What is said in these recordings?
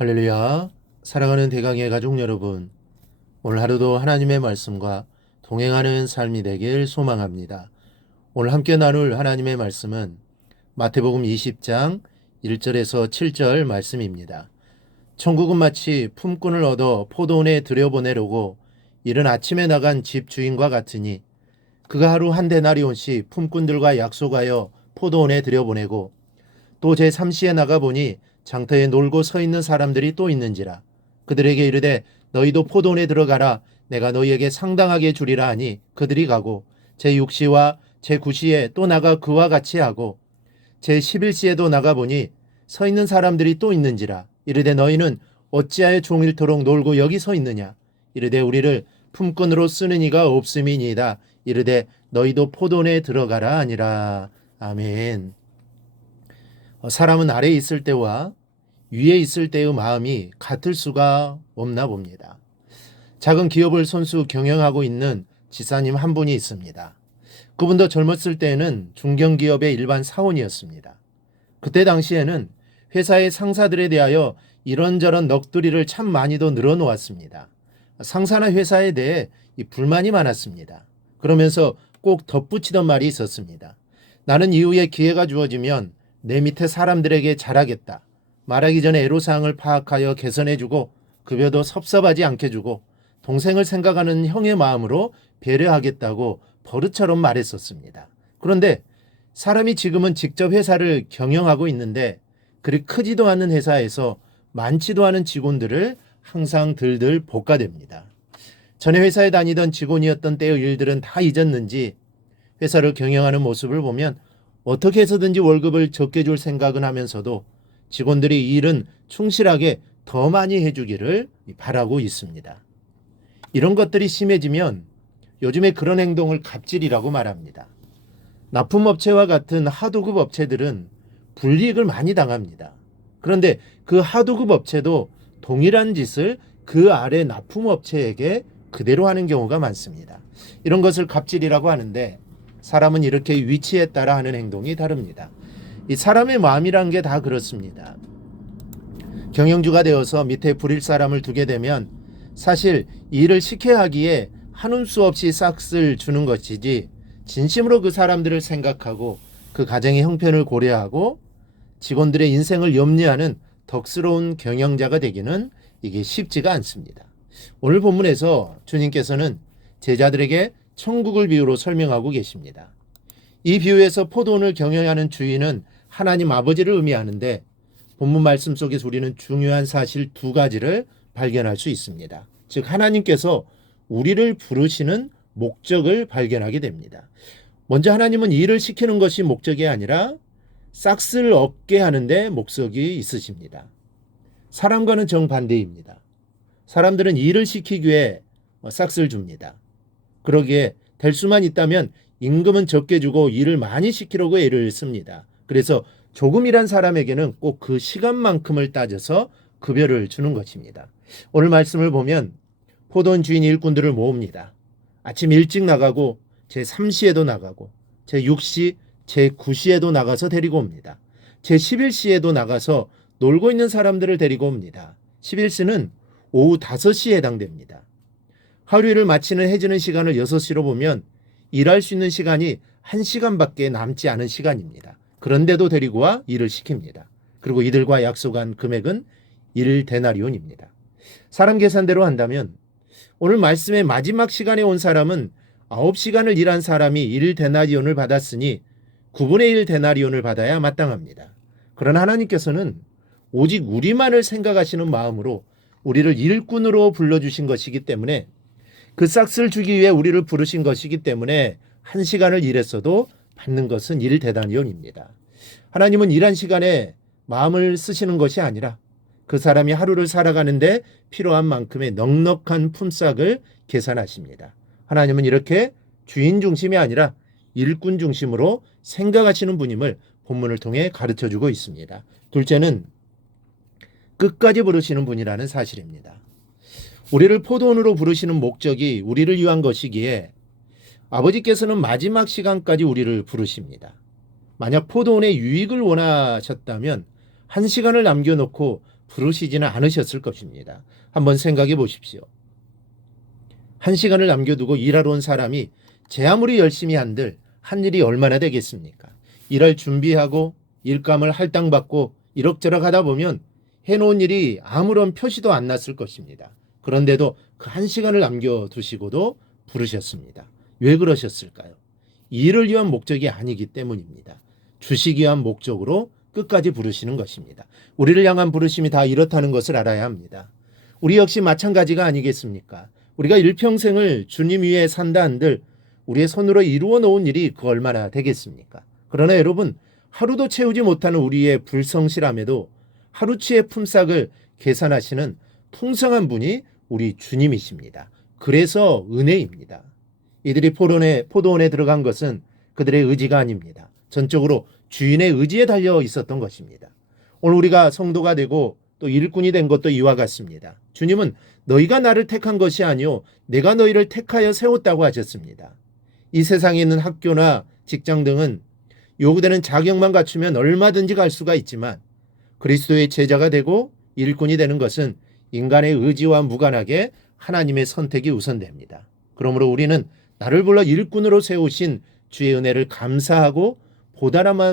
할렐루야. 사랑하는 대강의 가족 여러분, 오늘 하루도 하나님의 말씀과 동행하는 삶이 되길 소망합니다. 오늘 함께 나눌 하나님의 말씀은 마태복음 20장 1절에서 7절 말씀입니다. 천국은 마치 품꾼을 얻어 포도원에 들여보내려고 이른 아침에 나간 집 주인과 같으니 그가 하루 한 데나리온씩 품꾼들과 약속하여 포도원에 들여보내고 또 제3시에 나가보니 장터에 놀고 서 있는 사람들이 또 있는지라. 그들에게 이르되 너희도 포도원에 들어가라. 내가 너희에게 상당하게 주리라 하니 그들이 가고 제6시와 제9시에 또 나가 그와 같이 하고 제11시에도 나가보니 서 있는 사람들이 또 있는지라. 이르되 너희는 어찌하여 종일토록 놀고 여기 서 있느냐. 이르되 우리를 품꾼으로 쓰는 이가 없음이니이다. 이르되 너희도 포도원에 들어가라 하니라. 아멘. 사람은 아래에 있을 때와 위에 있을 때의 마음이 같을 수가 없나 봅니다. 작은 기업을 손수 경영하고 있는 지사님 한 분이 있습니다. 그분도 젊었을 때에는 중견기업의 일반 사원이었습니다. 그때 당시에는 회사의 상사들에 대하여 이런저런 넋두리를 참 많이도 늘어놓았습니다. 상사나 회사에 대해 불만이 많았습니다. 그러면서 꼭 덧붙이던 말이 있었습니다. 나는 이후에 기회가 주어지면 내 밑에 사람들에게 잘하겠다. 말하기 전에 애로사항을 파악하여 개선해주고 급여도 섭섭하지 않게 주고 동생을 생각하는 형의 마음으로 배려하겠다고 버릇처럼 말했었습니다. 그런데 사람이 지금은 직접 회사를 경영하고 있는데 그리 크지도 않은 회사에서 많지도 않은 직원들을 항상 들들 볶아댑니다. 전에 회사에 다니던 직원이었던 때의 일들은 다 잊었는지 회사를 경영하는 모습을 보면 어떻게 해서든지 월급을 적게 줄 생각은 하면서도 직원들이 이 일은 충실하게 더 많이 해주기를 바라고 있습니다. 이런 것들이 심해지면 요즘에 그런 행동을 갑질이라고 말합니다. 납품업체와 같은 하도급 업체들은 불이익을 많이 당합니다. 그런데 그 하도급 업체도 동일한 짓을 그 아래 납품업체에게 그대로 하는 경우가 많습니다. 이런 것을 갑질이라고 하는데 사람은 이렇게 위치에 따라 하는 행동이 다릅니다. 이 사람의 마음이란 게 다 그렇습니다. 경영주가 되어서 밑에 부릴 사람을 두게 되면 사실 일을 시켜야 하기에 한움 수 없이 싹을 주는 것이지 진심으로 그 사람들을 생각하고 그 가정의 형편을 고려하고 직원들의 인생을 염려하는 덕스러운 경영자가 되기는 이게 쉽지가 않습니다. 오늘 본문에서 주님께서는 제자들에게 천국을 비유로 설명하고 계십니다. 이 비유에서 포도원을 경영하는 주인은 하나님 아버지를 의미하는데 본문 말씀 속에서 우리는 중요한 사실 두 가지를 발견할 수 있습니다. 즉 하나님께서 우리를 부르시는 목적을 발견하게 됩니다. 먼저 하나님은 일을 시키는 것이 목적이 아니라 싹을 얻게 하는데 목적이 있으십니다. 사람과는 정반대입니다. 사람들은 일을 시키기 위해 싹을 줍니다. 그러기에 될 수만 있다면 임금은 적게 주고 일을 많이 시키려고 애를 씁니다. 그래서 조금이란 사람에게는 꼭 그 시간만큼을 따져서 급여를 주는 것입니다. 오늘 말씀을 보면 포도원 주인 일꾼들을 모읍니다. 아침 일찍 나가고 제3시에도 나가고 제6시, 제9시에도 나가서 데리고 옵니다. 제11시에도 나가서 놀고 있는 사람들을 데리고 옵니다. 11시는 오후 5시에 해당됩니다. 하루 일을 마치는 해지는 시간을 6시로 보면 일할 수 있는 시간이 1시간밖에 남지 않은 시간입니다. 그런데도 데리고 와 일을 시킵니다. 그리고 이들과 약속한 금액은 1데나리온입니다. 사람 계산대로 한다면 오늘 말씀의 마지막 시간에 온 사람은 9시간을 일한 사람이 1데나리온을 받았으니 9분의 1데나리온을 받아야 마땅합니다. 그러나 하나님께서는 오직 우리만을 생각하시는 마음으로 우리를 일꾼으로 불러주신 것이기 때문에 그 싹을 주기 위해 우리를 부르신 것이기 때문에 1시간을 일했어도 받는 것은 1데나리온입니다. 하나님은 일한 시간에 마음을 쓰시는 것이 아니라 그 사람이 하루를 살아가는데 필요한 만큼의 넉넉한 품삯을 계산하십니다. 하나님은 이렇게 주인 중심이 아니라 일꾼 중심으로 생각하시는 분임을 본문을 통해 가르쳐주고 있습니다. 둘째는 끝까지 부르시는 분이라는 사실입니다. 우리를 포도원으로 부르시는 목적이 우리를 위한 것이기에 아버지께서는 마지막 시간까지 우리를 부르십니다. 만약 포도원의 유익을 원하셨다면 1시간을 남겨놓고 부르시지는 않으셨을 것입니다. 한번 생각해 보십시오. 1시간을 남겨두고 일하러 온 사람이 제 아무리 열심히 한들 한 일이 얼마나 되겠습니까? 일할 준비하고 일감을 할당받고 이럭저럭 하다 보면 해놓은 일이 아무런 표시도 안 났을 것입니다. 그런데도 그 1시간을 남겨두시고도 부르셨습니다. 왜 그러셨을까요? 일을 위한 목적이 아니기 때문입니다. 주시기 위한 목적으로 끝까지 부르시는 것입니다. 우리를 향한 부르심이 다 이렇다는 것을 알아야 합니다. 우리 역시 마찬가지가 아니겠습니까? 우리가 일평생을 주님 위에 산다 한들 우리의 손으로 이루어 놓은 일이 그 얼마나 되겠습니까? 그러나 여러분, 하루도 채우지 못하는 우리의 불성실함에도 하루치의 품삯을 계산하시는 풍성한 분이 우리 주님이십니다. 그래서 은혜입니다. 이들이 포도원에 들어간 것은 그들의 의지가 아닙니다. 전적으로 주인의 의지에 달려 있었던 것입니다. 오늘 우리가 성도가 되고 또 일꾼이 된 것도 이와 같습니다. 주님은 너희가 나를 택한 것이 아니요 내가 너희를 택하여 세웠다고 하셨습니다. 이 세상에 있는 학교나 직장 등은 요구되는 자격만 갖추면 얼마든지 갈 수가 있지만 그리스도의 제자가 되고 일꾼이 되는 것은 인간의 의지와 무관하게 하나님의 선택이 우선됩니다. 그러므로 우리는 나를 불러 일꾼으로 세우신 주의 은혜를 감사하고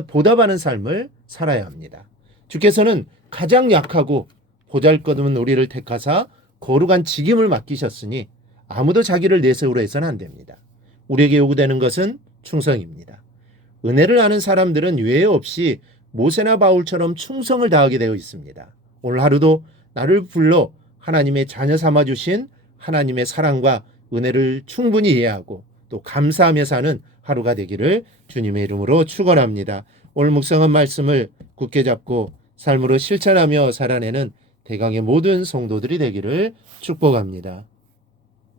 보답하는 삶을 살아야 합니다. 주께서는 가장 약하고 보잘것없는 우리를 택하사 거룩한 직임을 맡기셨으니 아무도 자기를 내세우려 해서는 안 됩니다. 우리에게 요구되는 것은 충성입니다. 은혜를 아는 사람들은 예외 없이 모세나 바울처럼 충성을 다하게 되어 있습니다. 오늘 하루도 나를 불러 하나님의 자녀 삼아주신 하나님의 사랑과 은혜를 충분히 이해하고 또 감사하며 사는 하루가 되기를 주님의 이름으로 축원합니다. 오늘 묵상한 말씀을 굳게 잡고 삶으로 실천하며 살아내는 대강의 모든 성도들이 되기를 축복합니다.